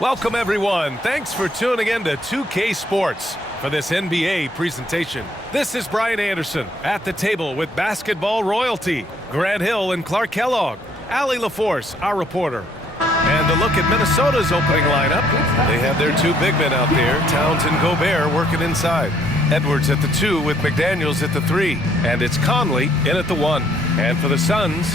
Welcome, everyone. Thanks for tuning in to 2K Sports for this NBA presentation. This is Brian Anderson at the table with basketball royalty, Grant Hill and Clark Kellogg, Allie LaForce, our reporter. And a look at Minnesota's opening lineup. They have their two big men out there, Towns and Gobert, working inside. Edwards at the 2 with McDaniels at the 3. And it's Conley in at the 1. And for the Suns,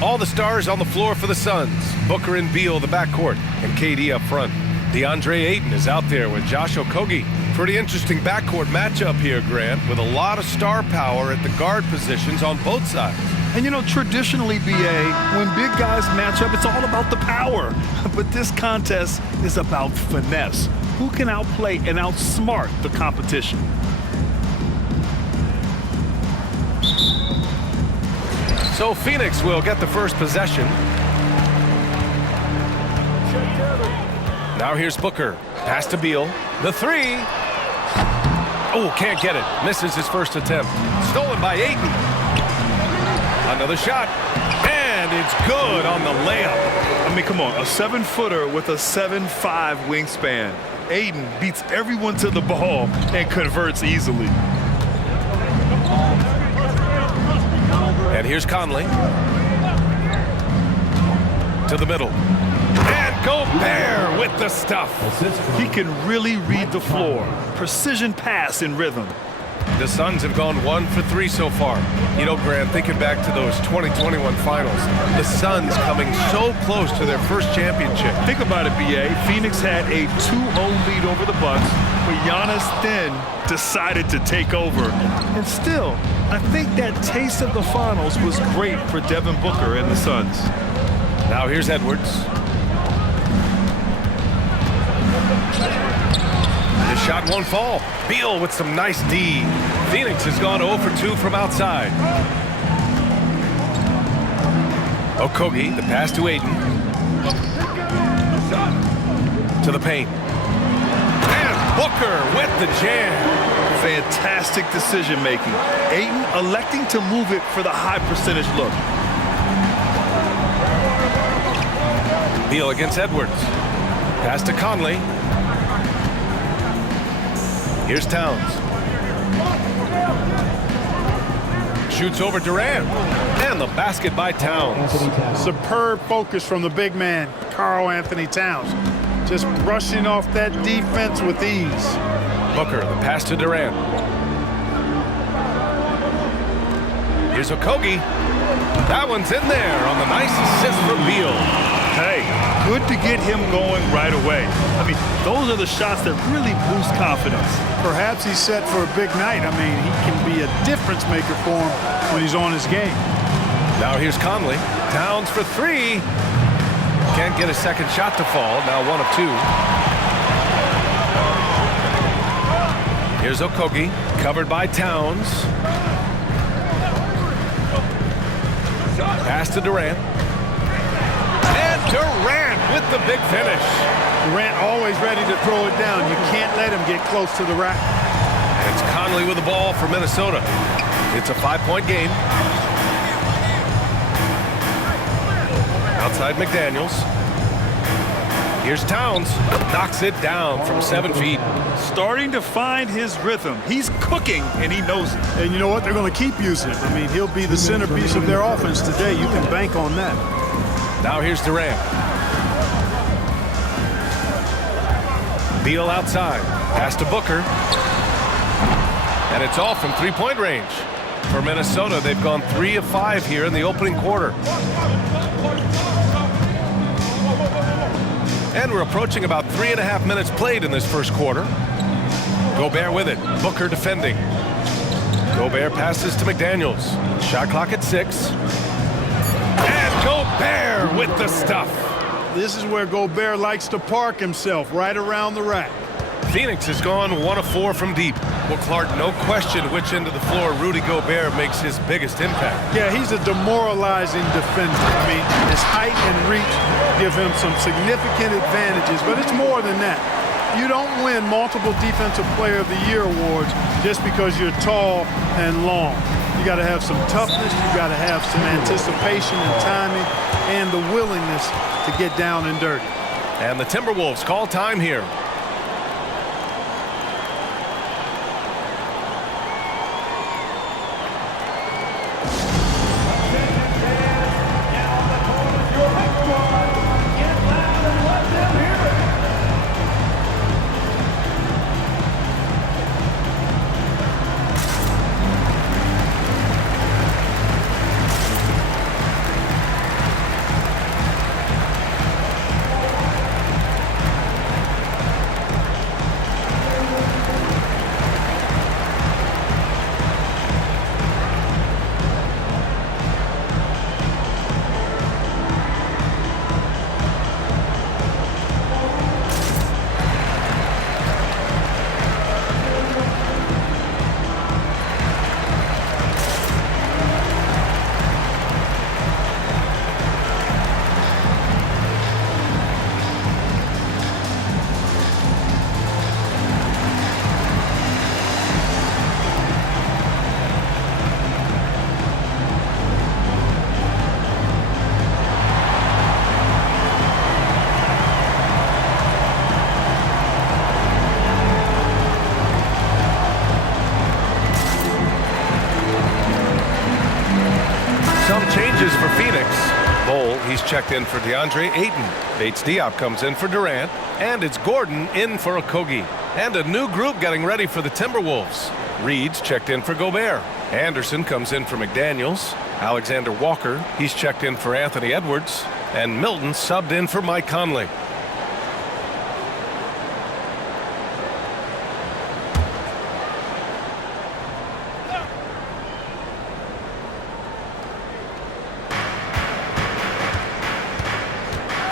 all the stars on the floor for the Suns. Booker and Beal, the backcourt, and KD up front. DeAndre Ayton is out there with Josh Okogie. Pretty interesting backcourt matchup here, Grant, with a lot of star power at the guard positions on both sides. And you know, traditionally, BA, when big guys match up, it's all about the power. But this contest is about finesse. Who can outplay and outsmart the competition? So Phoenix will get the first possession. Now here's Booker. Pass to Beal. The 3. Oh, can't get it. Misses his first attempt. Stolen by Ayton. Another shot. And it's good on the layup. I mean, come on. A 7-footer with a 7'5" wingspan. Ayton beats everyone to the ball and converts easily. And here's Conley. To the middle. And Gobert with the stuff. He can really read the floor. Precision pass in rhythm. The Suns have gone 1 for 3 so far. You know, Grant, thinking back to those 2021 finals, the Suns coming so close to their first championship. Think about it, BA. Phoenix had a 2-0 lead over the Bucks, but Giannis then decided to take over. And still, I think that taste of the finals was great for Devin Booker and the Suns. Now here's Edwards. The shot won't fall. Beal with some nice D. Phoenix has gone 0 for 2 from outside. Okogie, the pass to Ayton. To the paint. And Booker with the jam. Fantastic decision-making. Ayton electing to move it for the high percentage look. Beal against Edwards. Pass to Conley. Here's Towns. Shoots over Durant. And the basket by Towns. Superb focus from the big man, Karl Anthony Towns. Just brushing off that defense with ease. Booker, the pass to Durant. Here's Okogie. That one's in there on the nice assist for Beal. Hey, good to get him going right away. I mean, those are the shots that really boost confidence. Perhaps he's set for a big night. I mean, he can be a difference maker for him when he's on his game. Now here's Conley. Towns for 3. Can't get a second shot to fall. Now 1 of 2. Here's Okogie, covered by Towns. Pass to Durant. And Durant with the big finish. Durant always ready to throw it down. You can't let him get close to the rack. And it's Conley with the ball for Minnesota. It's a 5-point game. Outside McDaniels. Here's Towns. Knocks it down from 7 feet. Starting to find his rhythm. He's cooking, and he knows it. And you know what? They're going to keep using him. I mean, he'll be the centerpiece of their offense today. You can bank on that. Now here's Durant. Beal outside. Pass to Booker. And it's off from 3-point range. For Minnesota, they've gone 3 of 5 here in the opening quarter. And we're approaching about 3.5 minutes played in this first quarter. Gobert with it. Booker defending. Gobert passes to McDaniels. Shot clock at 6. And Gobert with the stuff. This is where Gobert likes to park himself, right around the rack. Phoenix has gone 1 of 4 from deep. Well, Clark, no question which end of the floor Rudy Gobert makes his biggest impact. Yeah, he's a demoralizing defender. I mean, his height and reach give him some significant advantages, but it's more than that. You don't win multiple Defensive Player of the Year awards just because you're tall and long. You got to have some toughness, you got to have some anticipation and timing, and the willingness to get down and dirty. And the Timberwolves call time here. Some changes for Phoenix. Bol, he's checked in for DeAndre Ayton. Bates Diop comes in for Durant. And it's Gordon in for Okogie. And a new group getting ready for the Timberwolves. Reed's checked in for Gobert. Anderson comes in for McDaniels. Alexander Walker, he's checked in for Anthony Edwards. And Milton subbed in for Mike Conley.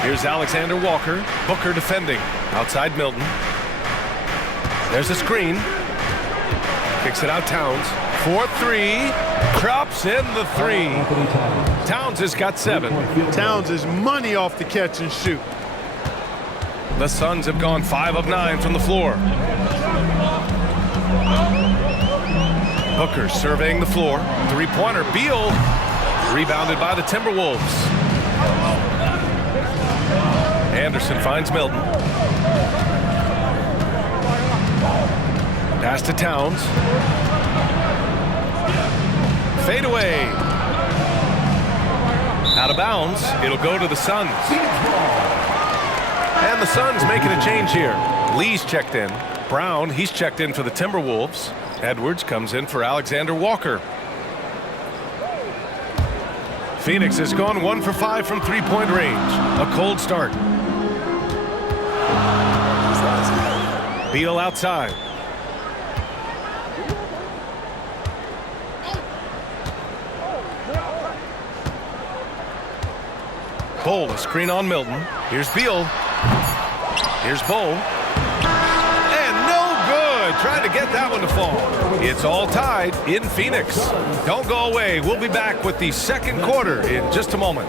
Here's Alexander Walker. Booker defending. Outside Milton. There's a screen. Kicks it out Towns. 4-3. Drops in the 3. Towns has got 7. Towns is money off the catch and shoot. The Suns have gone 5 of 9 from the floor. Booker surveying the floor. Three-pointer. Beal. Rebounded by the Timberwolves. Anderson finds Milton. Pass to Towns. Fade away. Out of bounds. It'll go to the Suns. And the Suns making a change here. Lee's checked in. Brown, he's checked in for the Timberwolves. Edwards comes in for Alexander Walker. Phoenix has gone 1 for 5 from three-point range. A cold start. Beal outside. Bol, a screen on Milton. Here's Beal. Here's Bol. And no good. Trying to get that one to fall. It's all tied in Phoenix. Don't go away. We'll be back with the second quarter in just a moment.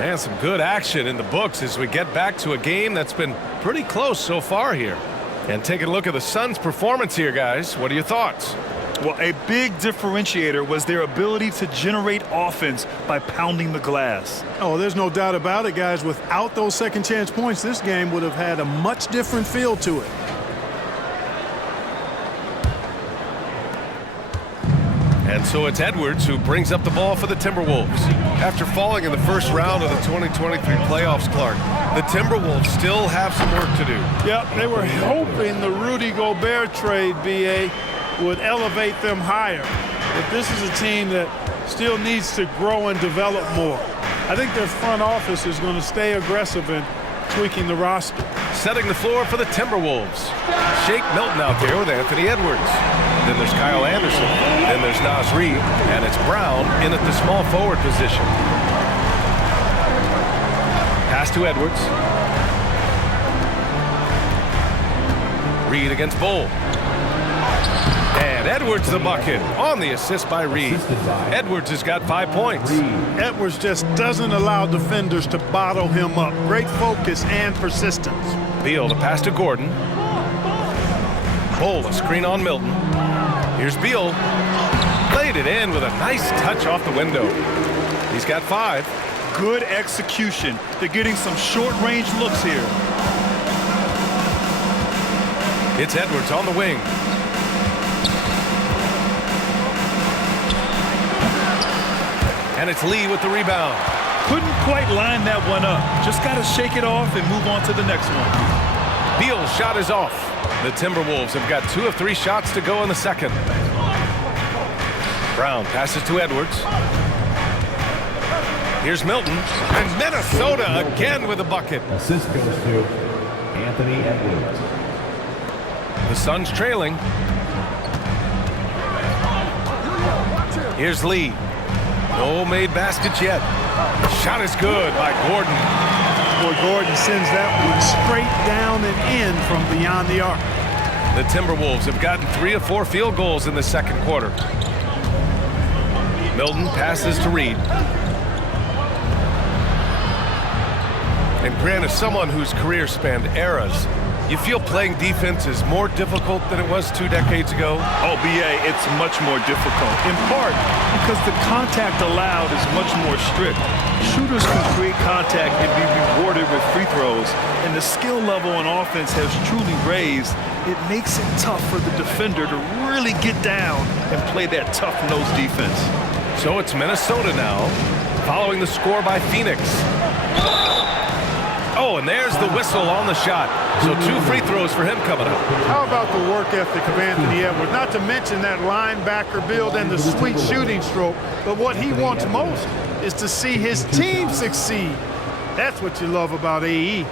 And some good action in the books as we get back to a game that's been pretty close so far here. And taking a look at the Suns' performance here, guys. What are your thoughts? Well, a big differentiator was their ability to generate offense by pounding the glass. Oh, there's no doubt about it, guys. Without those second chance points, this game would have had a much different feel to it. And so it's Edwards who brings up the ball for the Timberwolves. After falling in the first round of the 2023 playoffs, Clark, the Timberwolves still have some work to do. Yep, they were hoping the Rudy Gobert trade, B.A., would elevate them higher. But this is a team that still needs to grow and develop more. I think their front office is going to stay aggressive and tweaking the roster. Setting the floor for the Timberwolves. Shake Milton out there with Anthony Edwards. Then there's Kyle Anderson. Then there's Naz Reid. And it's Brown in at the small forward position. Pass to Edwards. Reid against Bull. And Edwards the bucket on the assist by Reid. Edwards has got 5 points. Edwards just doesn't allow defenders to bottle him up. Great focus and persistence. Beal to pass to Gordon. Bull a screen on Milton. Here's Beal. Laid it in with a nice touch off the window. He's got 5. Good execution. They're getting some short-range looks here. It's Edwards on the wing. And it's Lee with the rebound. Couldn't quite line that one up. Just got to shake it off and move on to the next one. Beal's shot is off. The Timberwolves have got 2 of 3 shots to go in the second. Brown passes to Edwards. Here's Milton. And Minnesota again with a bucket. Assist goes to Anthony Edwards. The Suns trailing. Here's Lee. No made baskets yet. Shot is good by Gordon. Boy, Gordon sends that one straight down and in from beyond the arc. The Timberwolves have gotten 3 of 4 field goals in the second quarter. Milton passes to Reid. And Grant, as someone whose career spanned eras, you feel playing defense is more difficult than it was 2 decades ago? Oh, BA, it's much more difficult, in part because the contact allowed is much more strict. Shooters can create contact and be rewarded with free throws, and the skill level on offense has truly raised. It makes it tough for the defender to really get down and play that tough-nosed defense. So it's Minnesota now, following the score by Phoenix. Oh, and there's the whistle on the shot. So 2 free throws for him coming up. How about the work ethic of Anthony Edwards? Not to mention that linebacker build and the sweet shooting stroke. But what he wants most is to see his team succeed. That's what you love about AE.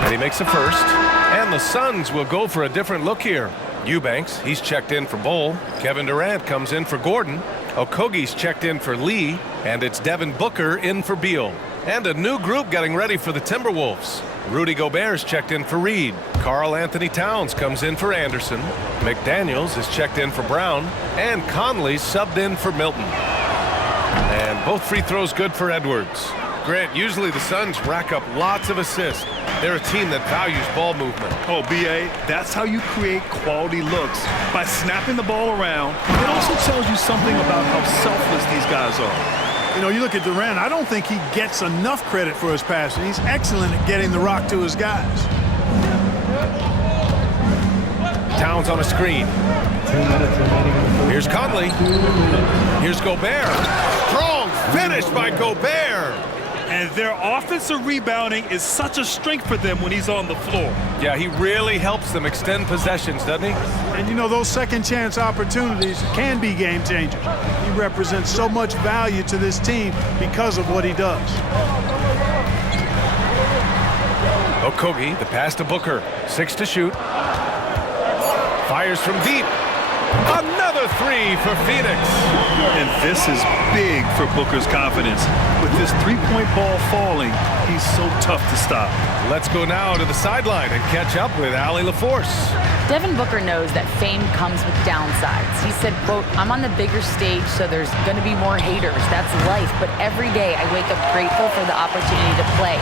And he makes a first. And the Suns will go for a different look here. Eubanks, he's checked in for Bull. Kevin Durant comes in for Gordon. Okogie's checked in for Lee. And it's Devin Booker in for Beal. And a new group getting ready for the Timberwolves. Rudy Gobert's checked in for Reid. Karl Anthony Towns comes in for Anderson. McDaniels is checked in for Brown. And Conley's subbed in for Milton. And both free throws good for Edwards. Grant, usually the Suns rack up lots of assists. They're a team that values ball movement. Oh, BA, that's how you create quality looks, by snapping the ball around. It also tells you something about how selfless these guys are. You know, you look at Durant, I don't think he gets enough credit for his passing. He's excellent at getting the rock to his guys. Towns on a screen. 2 minutes remaining. Here's Conley. Here's Gobert. Strong finish by Gobert. And their offensive rebounding is such a strength for them when he's on the floor. Yeah, he really helps them extend possessions, doesn't he? And you know, those second chance opportunities can be game changers. He represents so much value to this team because of what he does. Okogie, the pass to Booker. 6 to shoot. Fires from deep. Another 3 for Phoenix. And this is big for Booker's confidence. With this three-point ball falling, he's so tough to stop. Let's go now to the sideline and catch up with Allie LaForce. Devin Booker knows that fame comes with downsides. He said, quote, "I'm on the bigger stage, so there's going to be more haters. That's life. But every day I wake up grateful for the opportunity to play.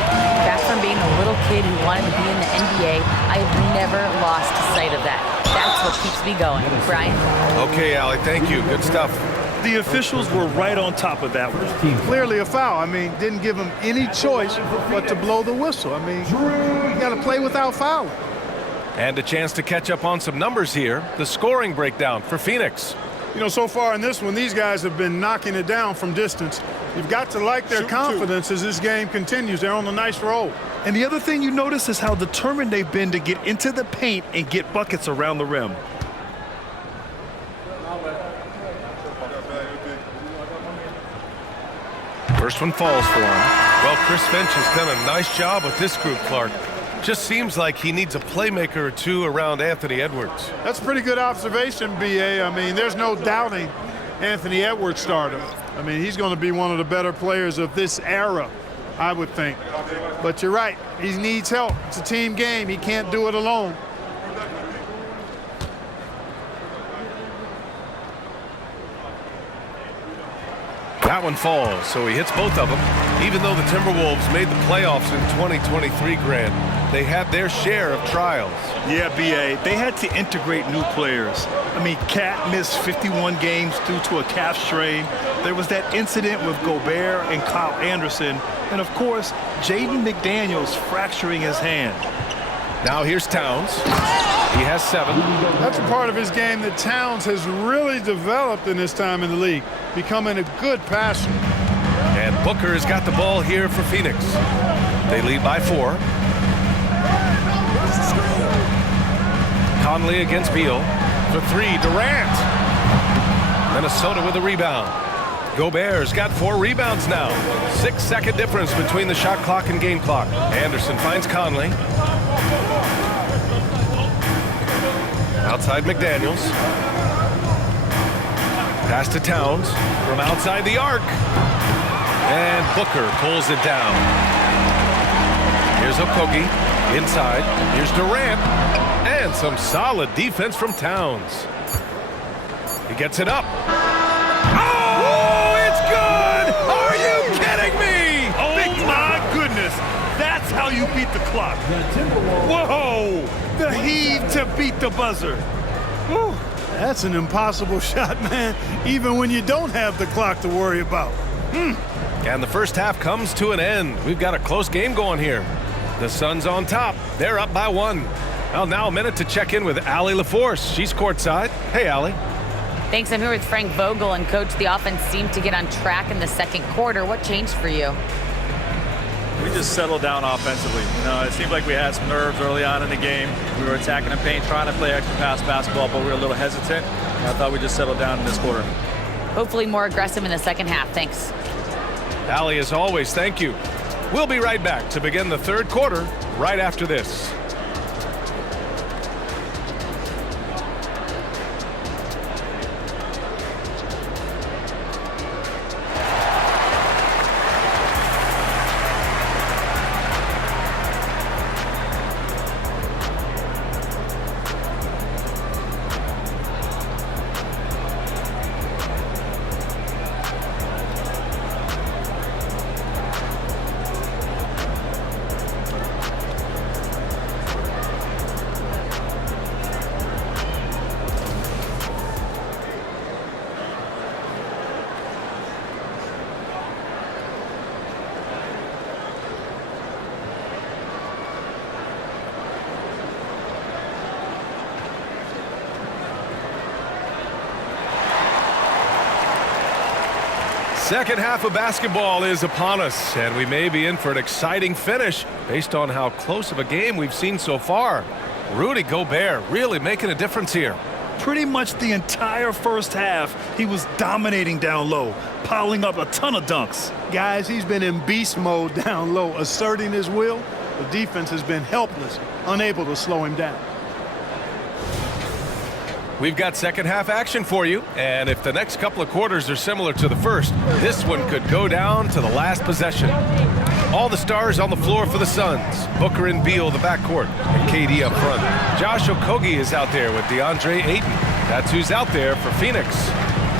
Back from being a little kid who wanted to be in the NBA, I have never lost sight of that. That's what keeps me going." Brian? Okay, Allie, thank you. Good stuff. The officials were right on top of that one. Clearly a foul. I mean, didn't give him any choice but to blow the whistle. I mean, you got to play without fouling. And a chance to catch up on some numbers here. The scoring breakdown for Phoenix. You know, so far in this one, these guys have been knocking it down from distance. You've got to like their confidence as this game continues. They're on a nice roll. And the other thing you notice is how determined they've been to get into the paint and get buckets around the rim. First one falls for him. Well, Chris Finch has done a nice job with this group, Clark. Just seems like he needs a playmaker or two around Anthony Edwards. That's a pretty good observation, B.A. I mean, there's no doubting Anthony Edwards' stardom. I mean, he's going to be one of the better players of this era, I would think. But you're right. He needs help. It's a team game. He can't do it alone. That one falls, so he hits both of them. Even though the Timberwolves made the playoffs in 2023, Grant, they had their share of trials. Yeah, B.A., they had to integrate new players. I mean, Cat missed 51 games due to a calf strain. There was that incident with Gobert and Kyle Anderson. And, of course, Jaden McDaniels fracturing his hand. Now here's Towns. He has 7. That's a part of his game that Towns has really developed in his time in the league, becoming a good passer. And Booker has got the ball here for Phoenix. They lead by 4. Conley against Beal. For 3, Durant. Minnesota with a rebound. Gobert's got 4 rebounds now. 6-second difference between the shot clock and game clock. Anderson finds Conley. Outside McDaniels. Pass to Towns from outside the arc. And Booker pulls it down. Here's Okogie inside. Here's Durant. And some solid defense from Towns. He gets it up. Oh, it's good! Are you kidding me? Oh, my goodness. That's how you beat the clock. Whoa! The heave to beat the buzzer. Whew. That's an impossible shot, man, even when you don't have the clock to worry about. And the first half comes to an end. We've got a close game going here. The Suns on top. They're up by 1. Well, now a minute to check in with Allie LaForce. She's courtside. Hey, Allie. Thanks. I'm here with Frank Vogel, and Coach, the offense seemed to get on track in the second quarter. What changed for you? We just settled down offensively. You know, it seemed like we had some nerves early on in the game. We were attacking the paint, trying to play extra pass basketball, but we were a little hesitant. And I thought we just settled down in this quarter. Hopefully more aggressive in the second half. Thanks. Allie, as always, thank you. We'll be right back to begin the third quarter right after this. Second half of basketball is upon us, and we may be in for an exciting finish based on how close of a game we've seen so far. Rudy Gobert really making a difference here. Pretty much the entire first half, he was dominating down low, piling up a ton of dunks. Guys, he's been in beast mode down low, asserting his will. The defense has been helpless, unable to slow him down. We've got second half action for you, and if the next couple of quarters are similar to the first, this one could go down to the last possession. All the stars on the floor for the Suns. Booker and Beal, the backcourt, and KD up front. Josh Okogie is out there with DeAndre Ayton. That's who's out there for Phoenix.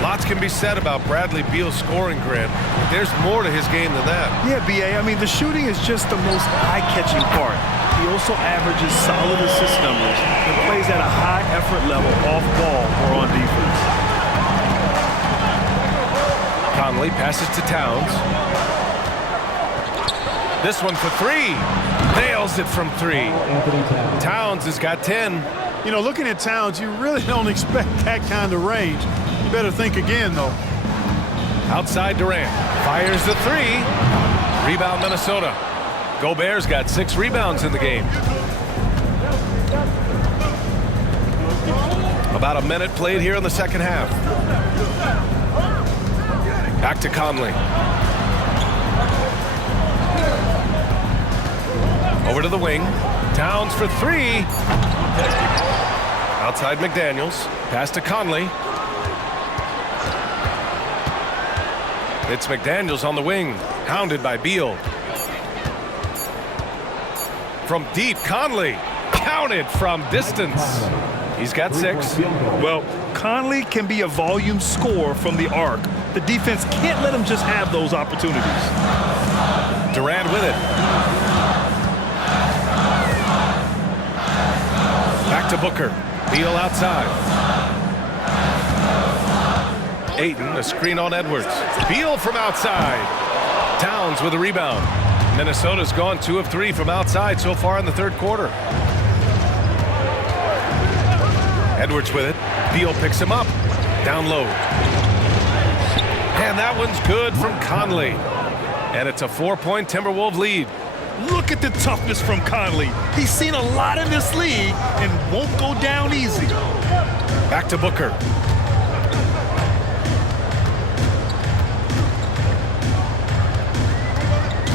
Lots can be said about Bradley Beal's scoring, Grant, but there's more to his game than that. Yeah, B.A., I mean, the shooting is just the most eye-catching part. He also averages solid assist numbers and plays at a high effort level off ball or on defense. Conley passes to Towns. This one for 3. Nails it from 3. Towns has got 10. You know, looking at Towns, you really don't expect that kind of range. You better think again, though. Outside Durant. Fires the 3. Rebound Minnesota. Gobert's got 6 rebounds in the game. About a minute played here in the second half. Back to Conley. Over to the wing. Towns for 3. Outside McDaniels. Pass to Conley. It's McDaniels on the wing. Hounded by Beal. From deep, Conley. Counted from distance. He's got 6. Well, Conley can be a volume scorer from the arc. The defense can't let him just have those opportunities. Durant with it. Back to Booker. Beal outside. Ayton, a screen on Edwards. Beal from outside. Towns with a rebound. Minnesota's gone 2 of 3 from outside so far in the third quarter. Edwards with it. Beal picks him up. Down low. And that one's good from Conley. And it's a 4-point Timberwolves lead. Look at the toughness from Conley. He's seen a lot in this league and won't go down easy. Back to Booker.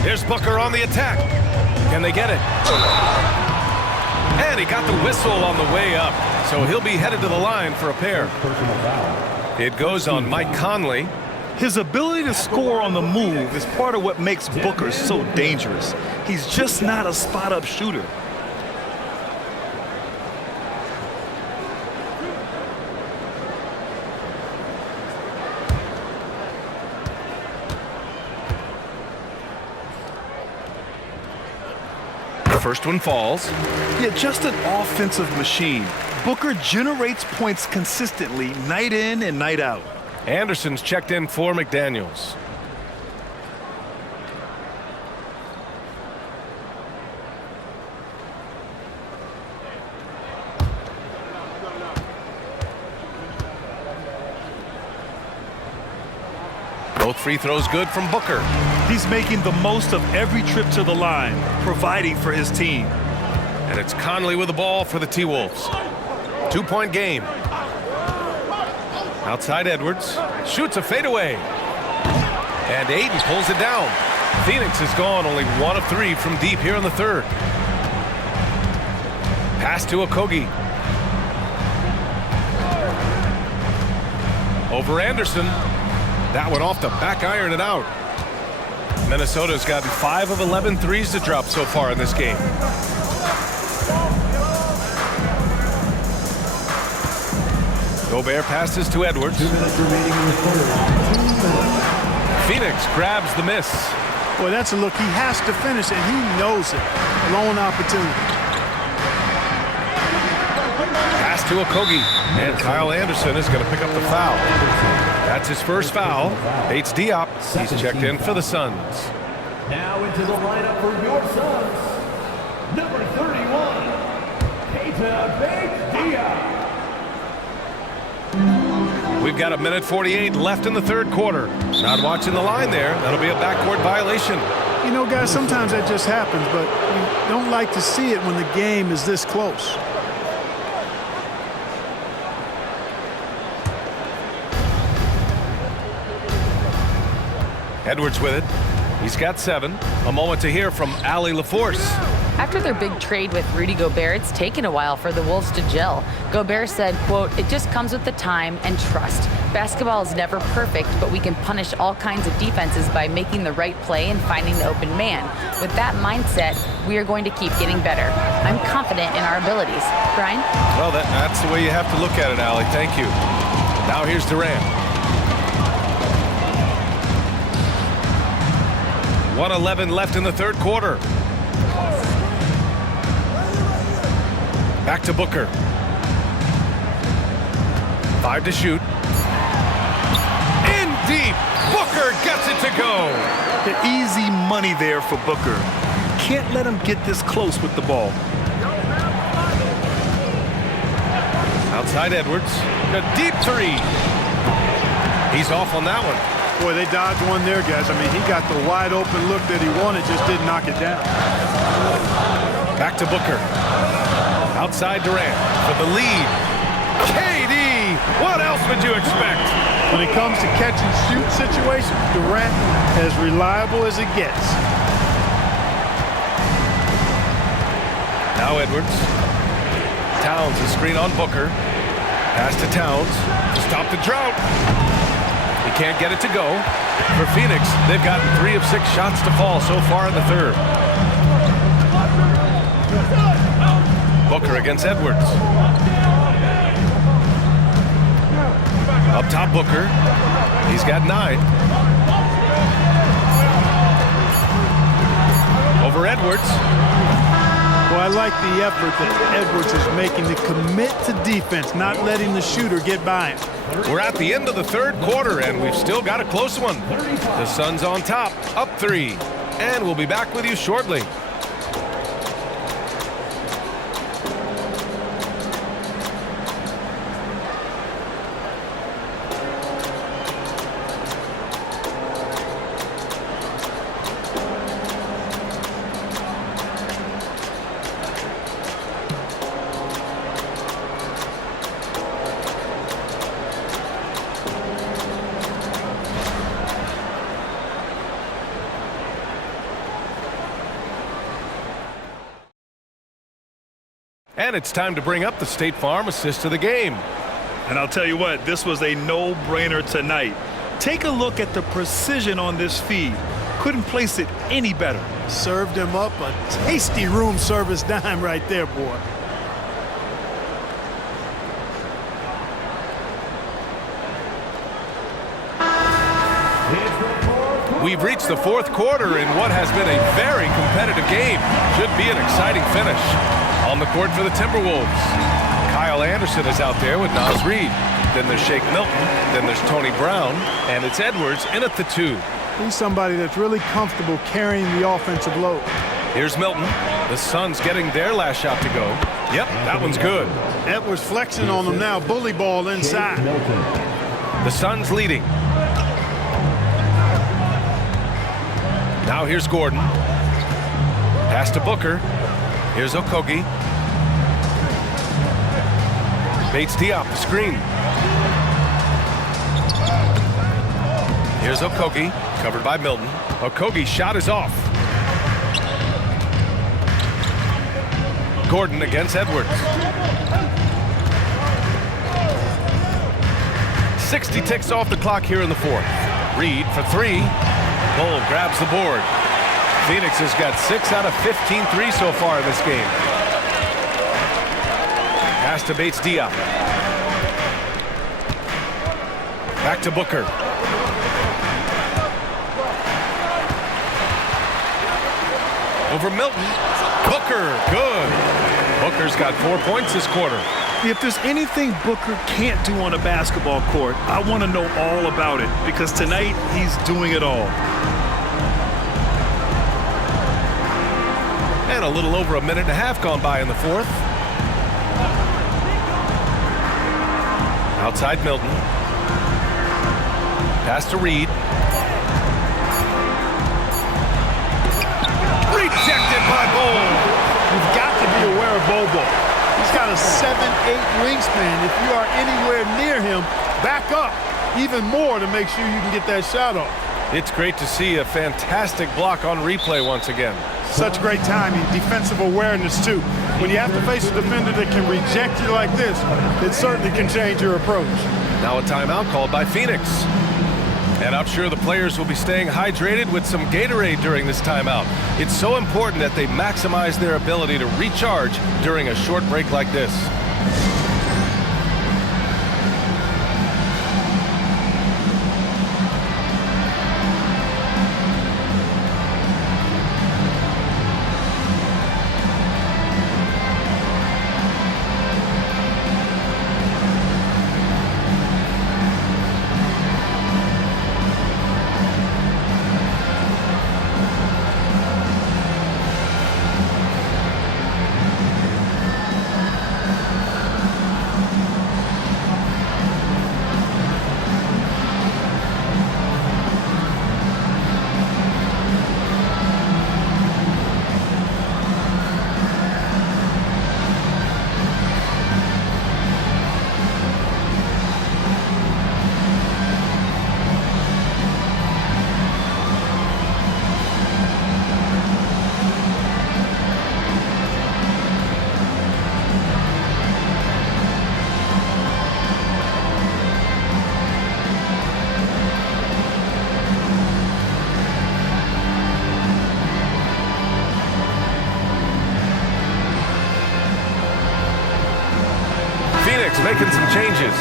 Here's Booker on the attack. Can they get it? And he got the whistle on the way up. So he'll be headed to the line for a pair. It goes on Mike Conley. His ability to score on the move is part of what makes Booker so dangerous. He's just not a spot-up shooter. The first one falls. Yeah, just an offensive machine. Booker generates points consistently, night in and night out. Anderson's checked in for McDaniels. Both free throws good from Booker. He's making the most of every trip to the line, providing for his team. And it's Conley with the ball for the T-Wolves. 2-point game. Outside Edwards. Shoots a fadeaway. And Ayton pulls it down. Phoenix has gone only 1 of 3 from deep here in the third. Pass to Okogie. Over Anderson. That one off the back iron and out. Minnesota's gotten 5 of 11 threes to drop so far in this game. Gobert passes to Edwards. 2 minutes remaining in the third. 2 minutes. Phoenix grabs the miss. Boy, that's a look. He has to finish, and he knows it. Lone opportunity. Pass to Okogie. And Kyle Anderson is going to pick up the foul. That's his first foul. Bates Diop. He's checked in for the Suns. Now into the lineup for your Suns. Number 31, Keita Bates-Diop. We've got 1:48 left in the third quarter. Not watching the line there. That'll be a backcourt violation. You know, guys, sometimes that just happens, but you don't like to see it when the game is this close. Edwards with it. He's got 7. A moment to hear from Allie LaForce. After their big trade with Rudy Gobert, it's taken a while for the Wolves to gel. Gobert said, quote, "It just comes with the time and trust. Basketball is never perfect, but we can punish all kinds of defenses by making the right play and finding the open man. With that mindset, we are going to keep getting better. I'm confident in our abilities." Brian? Well, that's the way you have to look at it, Allie. Thank you. Now here's Durant. 1:11 left in the third quarter. Back to Booker. 5 to shoot. In deep. Booker gets it to go. The easy money there for Booker. Can't let him get this close with the ball. Outside Edwards. A deep 3. He's off on that one. Boy, they dodged one there, guys. I mean, he got the wide open look that he wanted, just didn't knock it down. Back to Booker. Outside Durant for the lead. KD, what else would you expect? When it comes to catch and shoot situations, Durant as reliable as it gets. Now Edwards. Towns, a screen on Booker. Pass to Towns to stop the drought. He can't get it to go. For Phoenix, they've gotten 3 of 6 shots to fall so far in the third. Booker against Edwards. Up top, Booker. He's got 9. Over Edwards. Well, I like the effort that Edwards is making to commit to defense, not letting the shooter get by him. We're at the end of the third quarter, and we've still got a close one. The Suns on top, up 3. And we'll be back with you shortly. And it's time to bring up the State Farm assist of the game. And I'll tell you what, this was a no-brainer tonight. Take a look at the precision on this feed. Couldn't place it any better. Served him up a tasty room service dime right there, boy. We've reached the fourth quarter in what has been a very competitive game. Should be an exciting finish. On the court for the Timberwolves, Kyle Anderson is out there with Naz Reid. Then there's Shake Milton. Then there's Tony Brown. And it's Edwards in at the 2. He's somebody that's really comfortable carrying the offensive load. Here's Milton. The Suns getting their last shot to go. Yep, that one's good. Edwards flexing on them now. Bully ball inside. The Suns leading. Now here's Gordon. Pass to Booker. Here's Okogie. Bates Diop, the screen. Here's Okogie, covered by Milton. Okogie's shot is off. Gordon against Edwards. 60 ticks off the clock here in the fourth. Reid for 3. Bull grabs the board. Phoenix has got 6 out of 15 threes so far in this game. Pass to Bates Diop. Back to Booker. Over Milton. Booker, good. Booker's got 4 points this quarter. If there's anything Booker can't do on a basketball court, I want to know all about it, because tonight he's doing it all. And a little over a minute and a half gone by in the fourth. Outside Milton. Pass to Reid. Rejected by Bol. You've got to be aware of Bobo. He's got a 7'8" wingspan. If you are anywhere near him, back up even more to make sure you can get that shot off. It's great to see a fantastic block on replay once again. Such great timing, defensive awareness too. When you have to face a defender that can reject you like this, it certainly can change your approach. Now a timeout called by Phoenix. And I'm sure the players will be staying hydrated with some Gatorade during this timeout. It's so important that they maximize their ability to recharge during a short break like this. changes.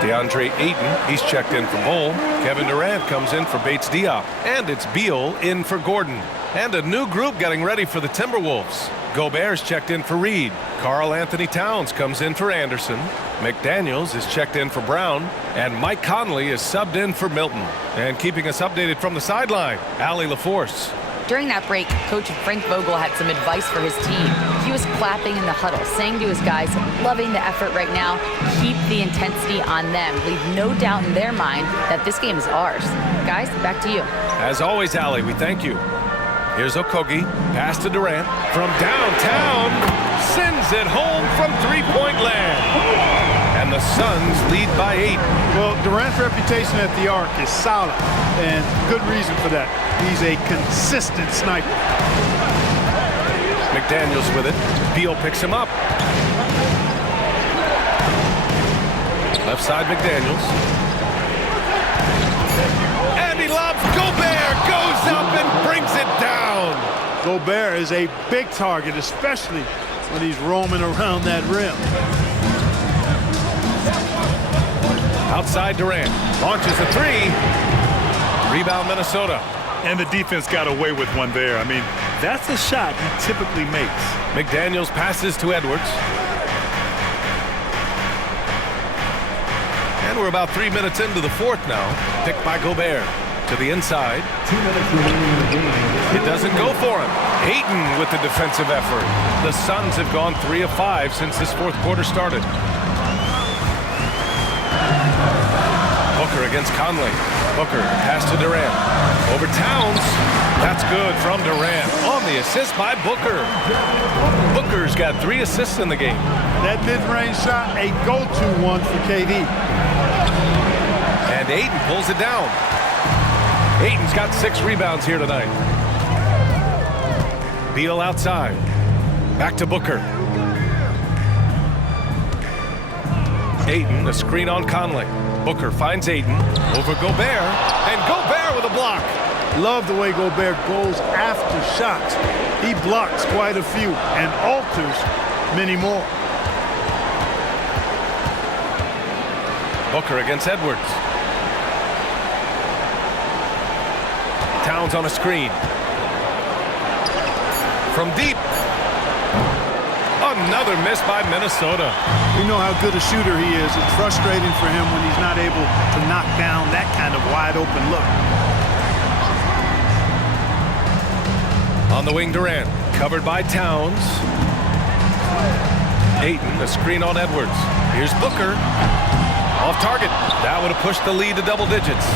DeAndre Ayton, he's checked in for Bull. Kevin Durant comes in for Bates Diop. And it's Beal in for Gordon. And a new group getting ready for the Timberwolves. Gobert's checked in for Reed. Karl Anthony Towns comes in for Anderson. McDaniels is checked in for Brown. And Mike Conley is subbed in for Milton. And keeping us updated from the sideline, Allie LaForce. During that break, Coach Frank Vogel had some advice for his team. He was clapping in the huddle, saying to his guys, loving the effort right now, keep the intensity on them. Leave no doubt in their mind that this game is ours. Guys, back to you. As always, Allie, we thank you. Here's Okogie, pass to Durant. From downtown, sends it home from three-point land. And the Suns lead by 8. Well, Durant's reputation at the arc is solid, and good reason for that. He's a consistent sniper. McDaniels with it. Beal picks him up. Left side, McDaniels. And he lobs. Gobert goes up and brings it down. Gobert is a big target, especially when he's roaming around that rim. Outside Durant. Launches a three. Rebound Minnesota. And the defense got away with one there. I mean, that's a shot he typically makes. McDaniels passes to Edwards. And we're about 3 minutes into the fourth now. Picked by Gobert. To the inside. 2 minutes remaining in the game. It doesn't go for him. Ayton with the defensive effort. The Suns have gone 3 of 5 since this fourth quarter started. Booker against Conley. Booker pass to Durant. Over Towns. That's good from Durant. On the assist by Booker. Booker's got 3 assists in the game. That mid-range shot, a go-to one for KD. And Ayton pulls it down. Ayton's got 6 rebounds here tonight. Beal outside. Back to Booker. Ayton, a screen on Conley. Booker finds Ayton over Gobert, and Gobert with a block. Love the way Gobert goes after shots. He blocks quite a few and alters many more. Booker against Edwards. Towns on a screen. From deep. Another miss by Minnesota. We know how good a shooter he is. It's frustrating for him when he's not able to knock down that kind of wide open look. On the wing, Durant. Covered by Towns. Ayton, a screen on Edwards. Here's Booker. Off target. That would have pushed the lead to double digits.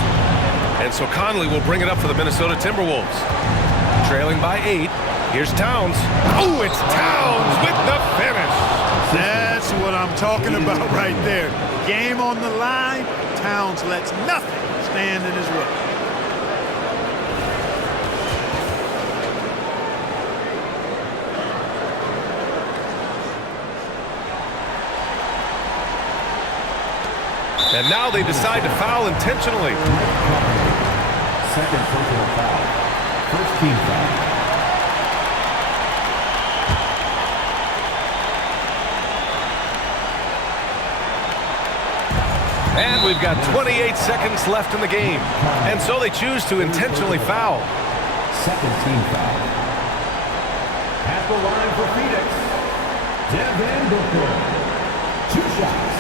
And so Conley will bring it up for the Minnesota Timberwolves. Trailing by 8. Here's Towns. Oh, it's Towns with the finish. That's what I'm talking about right there. Game on the line. Towns lets nothing stand in his way. And now they decide to foul intentionally. Second personal foul. First team foul. And we've got 28 seconds left in the game. And so they choose to intentionally foul. Second team foul. At the line for Phoenix, Devin Booker. 2 shots.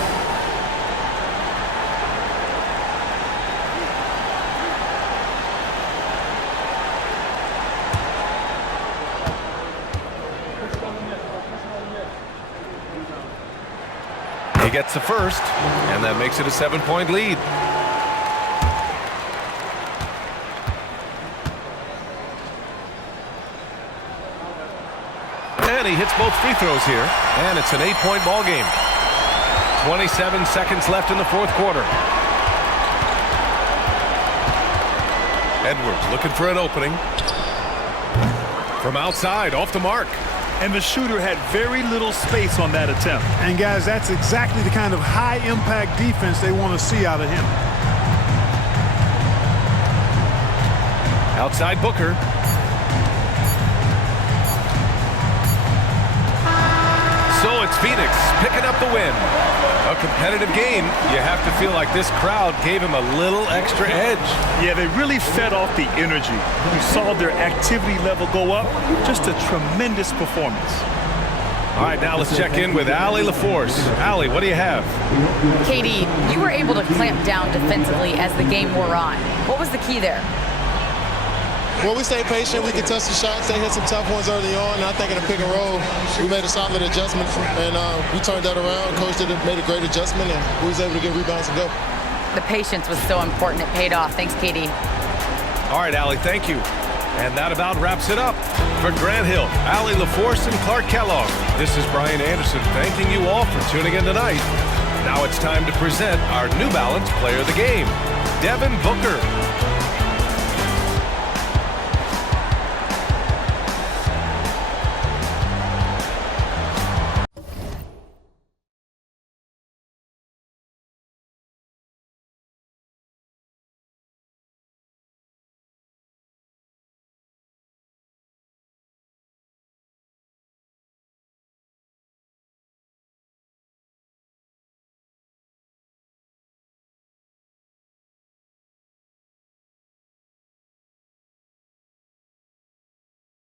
He gets the first, and that makes it a 7-point lead. And he hits both free throws here, and it's an 8-point ball game. 27 seconds left in the fourth quarter. Edwards looking for an opening. From outside, off the mark. And the shooter had very little space on that attempt. And guys, that's exactly the kind of high-impact defense they want to see out of him. Outside Booker. So it's Phoenix picking up the win. A competitive game. You have to feel like this crowd gave him a little extra edge. Yeah, they really fed off the energy. You saw their activity level go up. Just a tremendous performance. All right, now let's check in with Allie LaForce. Allie, what do you have? KD, you were able to clamp down defensively as the game wore on. What was the key there? Well, we stayed patient. We could touch the shots. They hit some tough ones early on. And I think in the pick and roll, we made a solid adjustment. And we turned that around. Coach made a great adjustment, and we was able to get rebounds and go. The patience was so important. It paid off. Thanks, KD. All right, Allie, thank you. And that about wraps it up. For Grant Hill, Allie LaForce, and Clark Kellogg, this is Brian Anderson thanking you all for tuning in tonight. Now it's time to present our New Balance Player of the Game, Devin Booker.